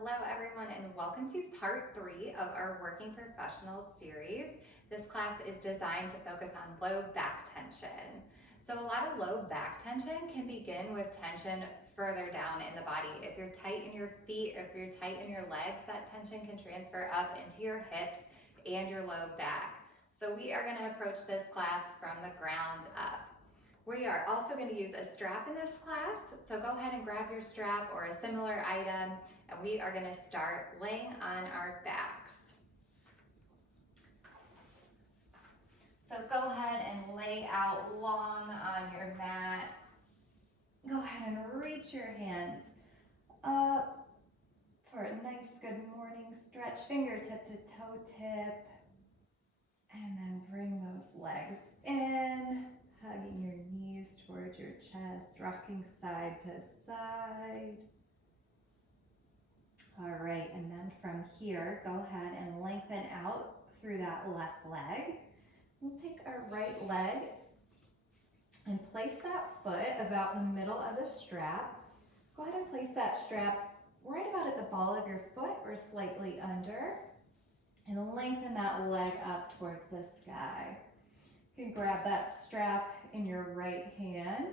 Hello, everyone, and welcome to part 3 of our Working Professionals series. This class is designed to focus on low back tension. So a lot of low back tension can begin with tension further down in the body. If you're tight in your feet, if you're tight in your legs, that tension can transfer up into your hips and your low back. So we are going to approach this class from the ground up. We are also going to use a strap in this class, so go ahead and grab your strap or a similar item, and we are going to start laying on our backs. So go ahead and lay out long on your mat. Go ahead and reach your hands up for a nice good morning stretch, fingertip to toe tip, and then bring those legs in. Hugging your knees towards your chest, rocking side to side. All right, and then from here, go ahead and lengthen out through that left leg. We'll take our right leg and place that foot about the middle of the strap. Go ahead and place that strap right about at the ball of your foot or slightly under, and lengthen that leg up towards the sky. You can grab that strap in your right hand,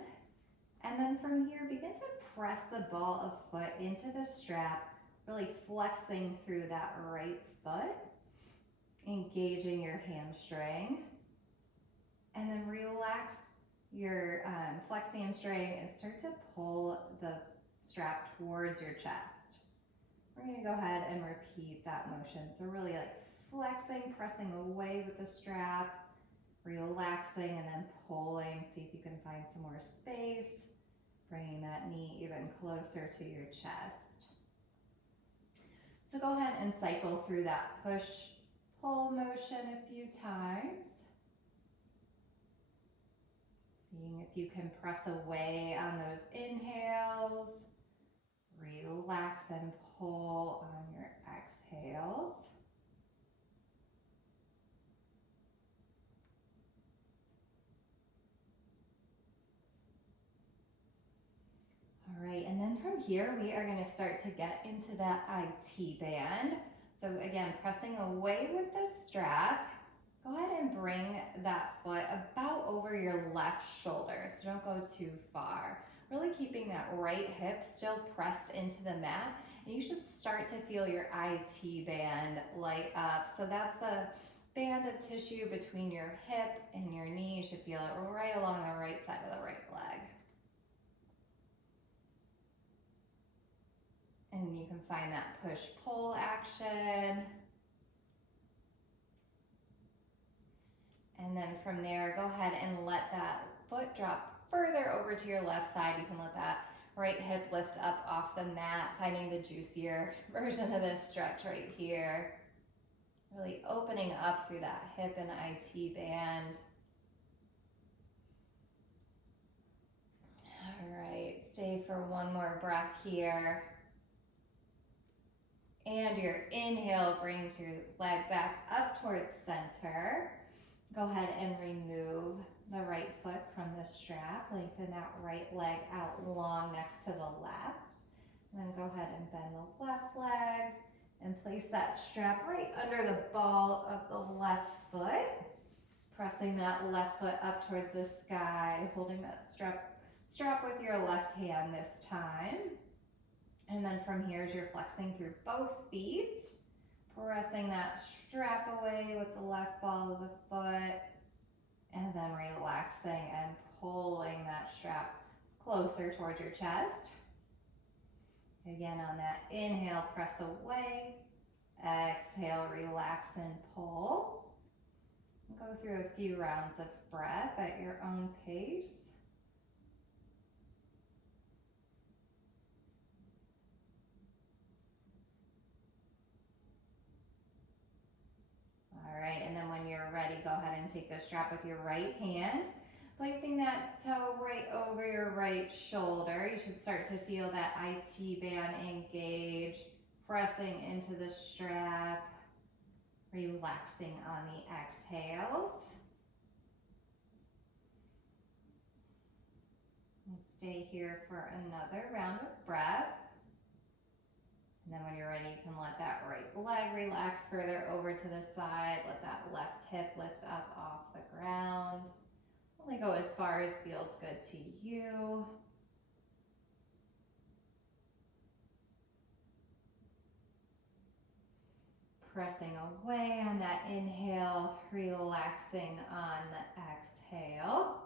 and then from here begin to press the ball of foot into the strap, really flexing through that right foot, engaging your hamstring, and then relax your flex hamstring and start to pull the strap towards your chest. We're going to go ahead and repeat that motion. So really like flexing, pressing away with the strap, relaxing, and then pulling. See if you can find some more space, bringing that knee even closer to your chest. So go ahead and cycle through that push-pull motion a few times. Seeing if you can press away on those inhales, relax and pull on your exhales. All right, and then from here, we are gonna start to get into that IT band. So again, pressing away with the strap, go ahead and bring that foot about over your left shoulder, so don't go too far. Really keeping that right hip still pressed into the mat, and you should start to feel your IT band light up. So that's the band of tissue between your hip and your knee. You should feel it right along the right side of the right leg. And you can find that push-pull action. And then from there, go ahead and let that foot drop further over to your left side. You can let that right hip lift up off the mat, finding the juicier version of this stretch right here. Really opening up through that hip and IT band. All right, stay for one more breath here. And your inhale brings your leg back up towards center. Go ahead and remove the right foot from the strap. Lengthen that right leg out long next to the left. And then go ahead and bend the left leg and place that strap right under the ball of the left foot. Pressing that left foot up towards the sky, holding that strap with your left hand this time. And then from here, as you're flexing through both feet, pressing that strap away with the left ball of the foot, and then relaxing and pulling that strap closer towards your chest. Again, on that inhale, press away. Exhale, relax and pull. Go through a few rounds of breath at your own pace. All right, and then when you're ready, go ahead and take the strap with your right hand, placing that toe right over your right shoulder. You should start to feel that IT band engage, pressing into the strap, relaxing on the exhales. And stay here for another round of breath. And then when you're ready, you can let that right leg relax further over to the side. Let that left hip lift up off the ground. Only go as far as feels good to you. Pressing away on that inhale, relaxing on the exhale.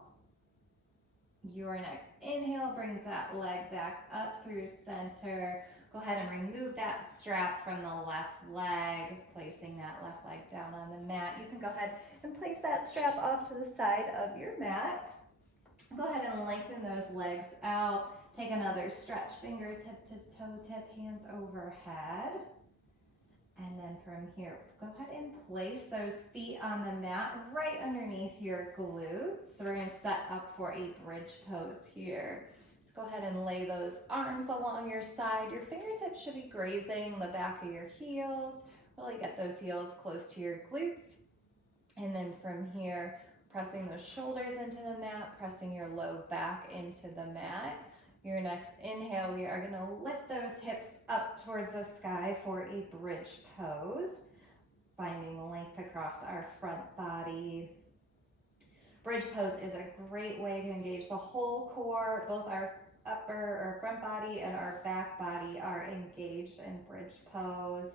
Your next inhale brings that leg back up through center. Go ahead and remove that strap from the left leg, placing that left leg down on the mat. You can go ahead and place that strap off to the side of your mat. Go ahead and lengthen those legs out. Take another stretch, fingertip to toe tip, hands overhead. And then from here, go ahead and place those feet on the mat right underneath your glutes. So we're going to set up for a bridge pose here. So go ahead and lay those arms along your side. Your fingertips should be grazing the back of your heels. Really get those heels close to your glutes. And then from here, pressing those shoulders into the mat, pressing your low back into the mat. Your next inhale, we are going to lift those hips up towards the sky for a bridge pose, finding length across our front body. Bridge pose is a great way to engage the whole core. Both our upper or front body and our back body are engaged in bridge pose.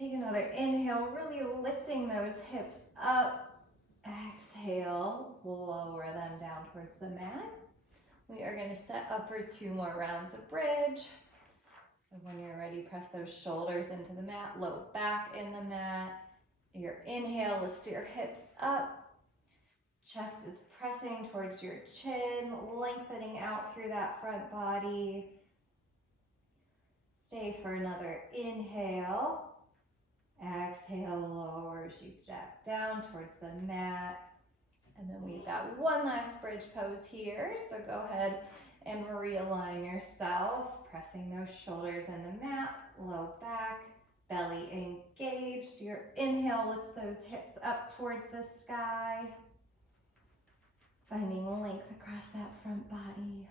Take another inhale, really lifting those hips up. Exhale, lower them down towards the mat. We are going to set up for 2 more rounds of bridge. So when you're ready, press those shoulders into the mat, low back in the mat. Your inhale lifts your hips up. Chest is pressing towards your chin, lengthening out through that front body. Stay for another inhale. Exhale, lowers you back down towards the mat. And then we've got one last bridge pose here. So go ahead and realign yourself, pressing those shoulders in the mat, low back, belly engaged. Your inhale lifts those hips up towards the sky, finding length across that front body.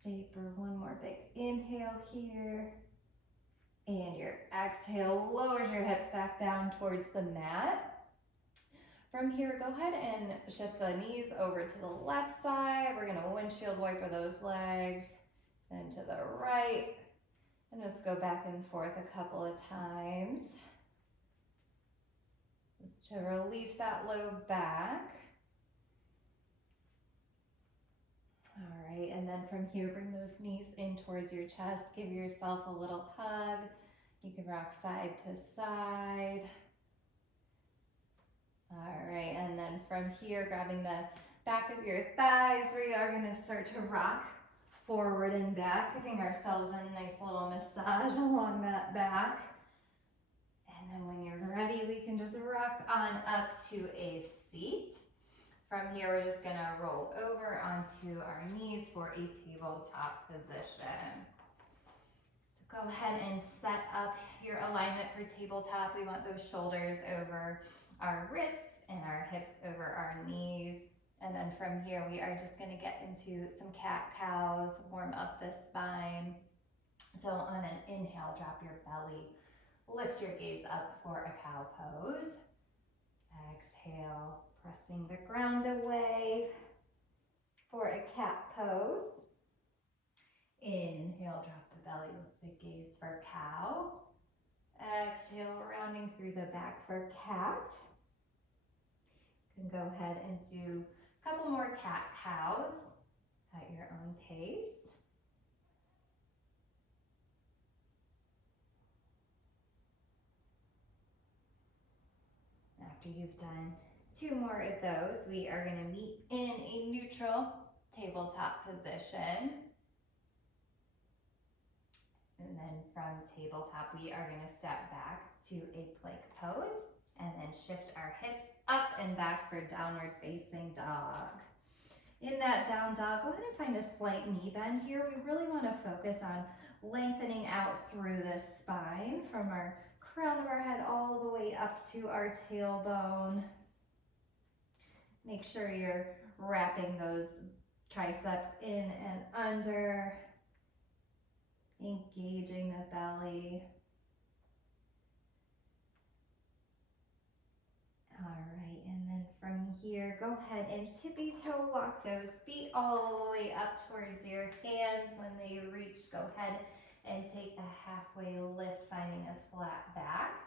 Stay for one more big inhale here. And your exhale lowers your hips back down towards the mat. From here, go ahead and shift the knees over to the left side. We're gonna windshield wiper those legs, then to the right, and just go back and forth a couple of times. Just to release that low back. All right, and then from here, bring those knees in towards your chest. Give yourself a little hug. You can rock side to side. All right, and then from here, grabbing the back of your thighs, we are going to start to rock forward and back, giving ourselves a nice little massage along that back. And then when you're ready, we can just rock on up to a seat. From here, we're just going to roll over onto our knees for a tabletop position. So go ahead and set up your alignment for tabletop. We want those shoulders over our wrists and our hips over our knees. And then from here, we are just going to get into some cat-cows, warm up the spine. So on an inhale, drop your belly, lift your gaze up for a cow pose. Exhale, pressing the ground away for a cat pose. Inhale, drop the belly, lift the gaze for cow. Exhale, rounding through the back for cat. You can go ahead and do a couple more cat-cows at your own pace. After you've done 2 more of those, we are going to meet in a neutral tabletop position. And then from tabletop, we are going to step back to a plank pose and then shift our hips up and back for downward facing dog. In that down dog, go ahead and find a slight knee bend here. We really want to focus on lengthening out through the spine from our crown of our head all the way up to our tailbone. Make sure you're wrapping those triceps in and under. engaging the belly. All right, and then from here, go ahead and tippy toe walk those feet all the way up towards your hands. When they reach, go ahead and take a halfway lift, finding a flat back.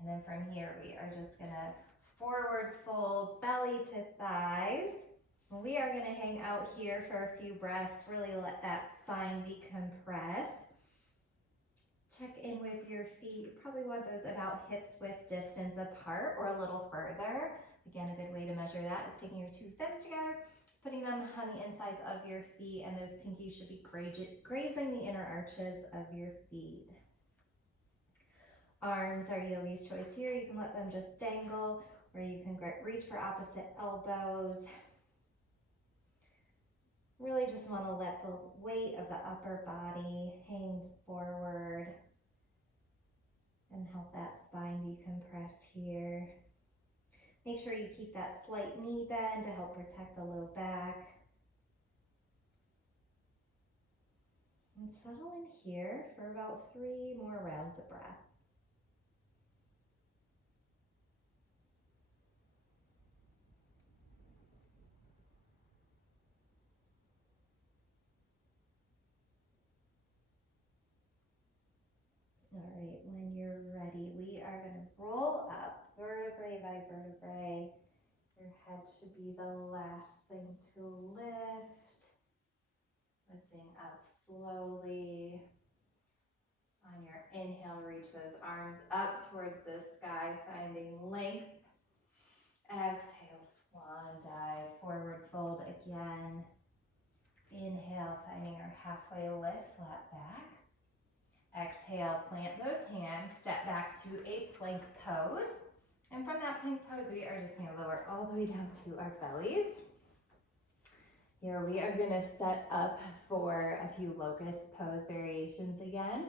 And then from here, we are just gonna forward fold, belly to thighs. We are gonna hang out here for a few breaths, really let that spine decompress. Check in with your feet. You probably want those about hips width distance apart or a little further. Again, a good way to measure that is taking your two fists together, putting them on the insides of your feet, and those pinkies should be grazing the inner arches of your feet. Arms are yogi's choice here. You can let them just dangle, or you can reach for opposite elbows. Really just want to let the weight of the upper body hang forward and help that spine decompress here. Make sure you keep that slight knee bend to help protect the low back. And settle in here for about 3 more rounds of breath. All right, when you're ready, we are going to roll up vertebrae by vertebrae. Your head should be the last thing to lift. Lifting up slowly. On your inhale, reach those arms up towards the sky, finding length. Exhale, swan dive, forward fold again. Inhale, finding our halfway lift, flat back. Exhale, plant those hands, step back to a plank pose. And from that plank pose, we are just gonna lower all the way down to our bellies. Here we are gonna set up for a few locust pose variations again,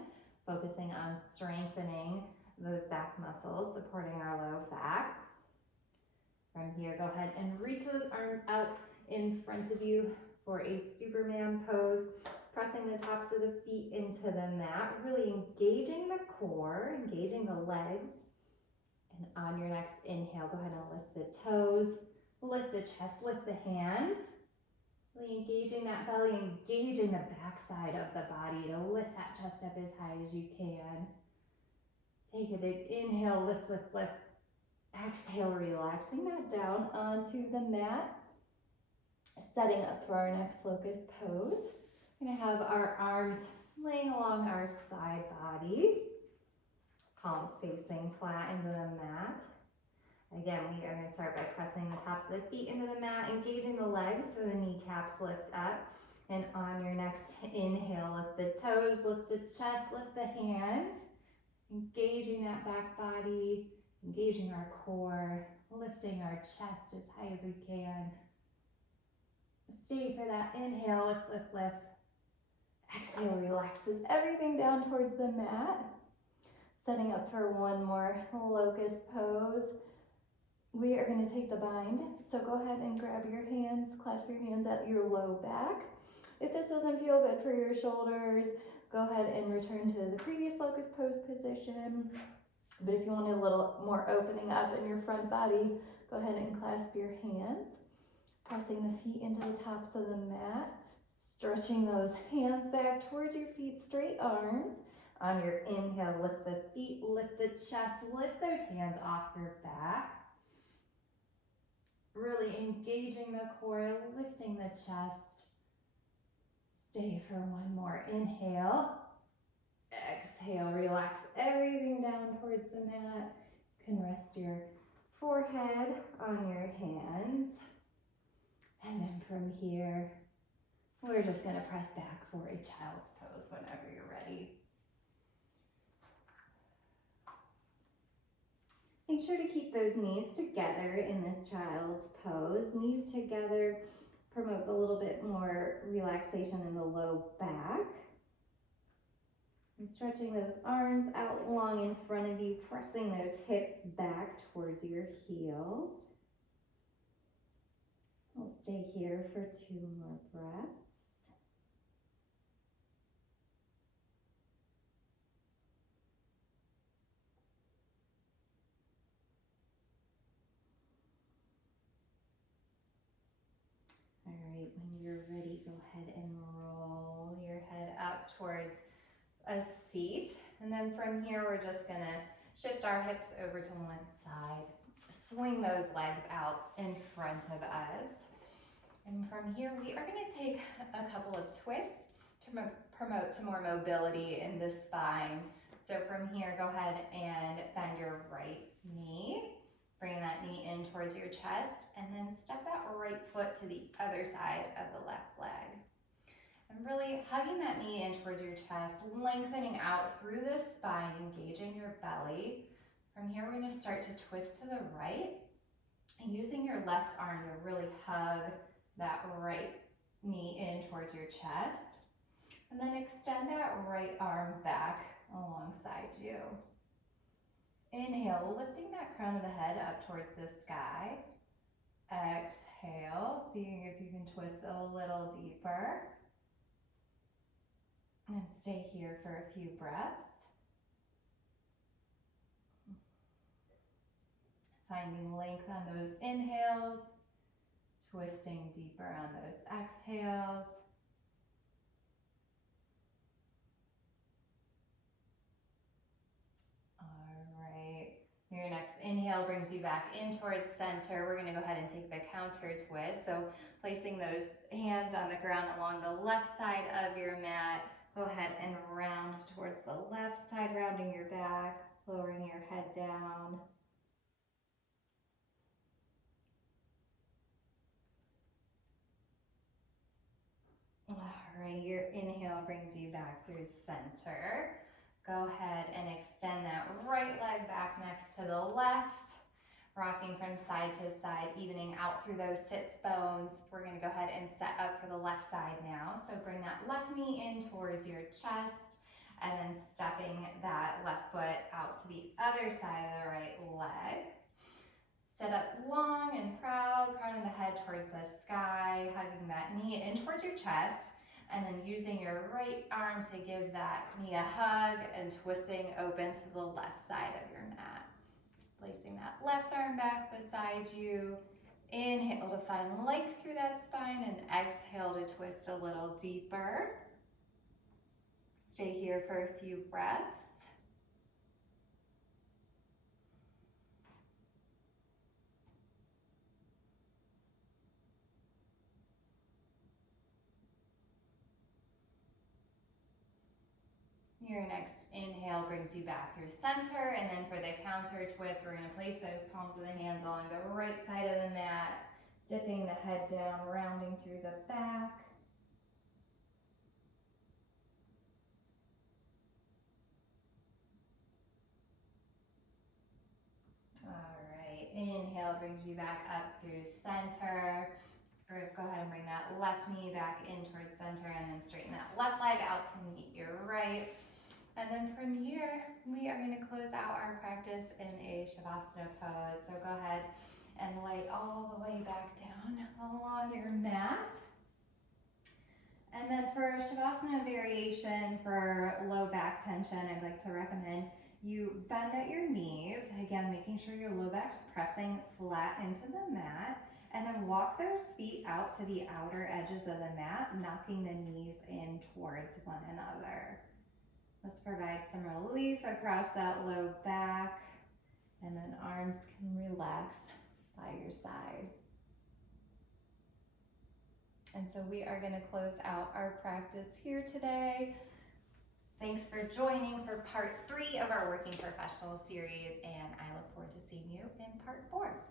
focusing on strengthening those back muscles, supporting our low back. From here, go ahead and reach those arms out in front of you for a Superman pose, pressing the tops of the feet into the mat, really engaging the core, engaging the legs. And on your next inhale, go ahead and lift the toes, lift the chest, lift the hands. Really engaging that belly, engaging the backside of the body to lift that chest up as high as you can. Take a big inhale, lift, lift, lift. Exhale, relaxing that down onto the mat. Setting up for our next locust pose. We're gonna have our arms laying along our side body. Palms facing flat into the mat. Again, we are gonna start by pressing the tops of the feet into the mat, engaging the legs so the kneecaps lift up. And on your next inhale, lift the toes, lift the chest, lift the hands. Engaging that back body, engaging our core, lifting our chest as high as we can. Stay for that inhale, lift, lift, lift. Exhale, relaxes everything down towards the mat. Setting up for one more locust pose. We are going to take the bind, so go ahead and grab your hands, clasp your hands at your low back. If this doesn't feel good for your shoulders, go ahead and return to the previous locust pose position. But if you want a little more opening up in your front body, go ahead and clasp your hands, pressing the feet into the tops of the mat, stretching those hands back towards your feet, straight arms. On your inhale, lift the feet, lift the chest, lift those hands off your back. Really engaging the core, lifting the chest. Stay for one more inhale. Exhale, relax everything down towards the mat. You can rest your forehead on your hands. And then from here, we're just gonna press back for a child's pose whenever you're ready. Make sure to keep those knees together in this child's pose. Knees together promotes a little bit more relaxation in the low back. And stretching those arms out long in front of you, pressing those hips back towards your heels. We'll stay here for 2 more breaths. All right, when you're ready, go ahead and roll your head up towards a seat. And then from here, we're just gonna shift our hips over to one side, swing those legs out in front of us. And from here, we are gonna take a couple of twists to promote some more mobility in the spine. So from here, go ahead and bend your right knee. Bring that knee in towards your chest, and then step that right foot to the other side of the left leg. And really hugging that knee in towards your chest, lengthening out through the spine, engaging your belly. From here, we're gonna start to twist to the right, and using your left arm to really hug that right knee in towards your chest. And then extend that right arm back alongside you. Inhale, lifting that crown of the head up towards the sky. Exhale, seeing if you can twist a little deeper. And stay here for a few breaths. Finding length on those inhales, twisting deeper on those exhales. Your next inhale brings you back in towards center. We're gonna go ahead and take the counter twist. So placing those hands on the ground along the left side of your mat. Go ahead and round towards the left side, rounding your back, lowering your head down. Alrighty, your inhale brings you back through center. Go ahead and extend that right leg back next to the left, rocking from side to side, evening out through those sits bones. We're gonna go ahead and set up for the left side now. So bring that left knee in towards your chest, and then stepping that left foot out to the other side of the right leg. Sit up long and proud, crowning the head towards the sky, hugging that knee in towards your chest. And then using your right arm to give that knee a hug and twisting open to the left side of your mat. Placing that left arm back beside you. Inhale to find length through that spine, and exhale to twist a little deeper. Stay here for a few breaths. Your next inhale brings you back through center, and then for the counter twist, we're gonna place those palms of the hands along the right side of the mat, dipping the head down, rounding through the back. All right, inhale brings you back up through center. Go ahead and bring that left knee back in towards center, and then straighten that left leg out to meet your right. And then from here, we are going to close out our practice in a Shavasana pose. So go ahead and lay all the way back down along your mat. And then for Shavasana variation for low back tension, I'd like to recommend you bend at your knees. Again, making sure your low back's pressing flat into the mat. And then walk those feet out to the outer edges of the mat, knocking the knees in towards one another. This provides some relief across that low back, and then arms can relax by your side. And so we are going to close out our practice here today. Thanks for joining for part 3 of our Working Professional series, and I look forward to seeing you in part 4.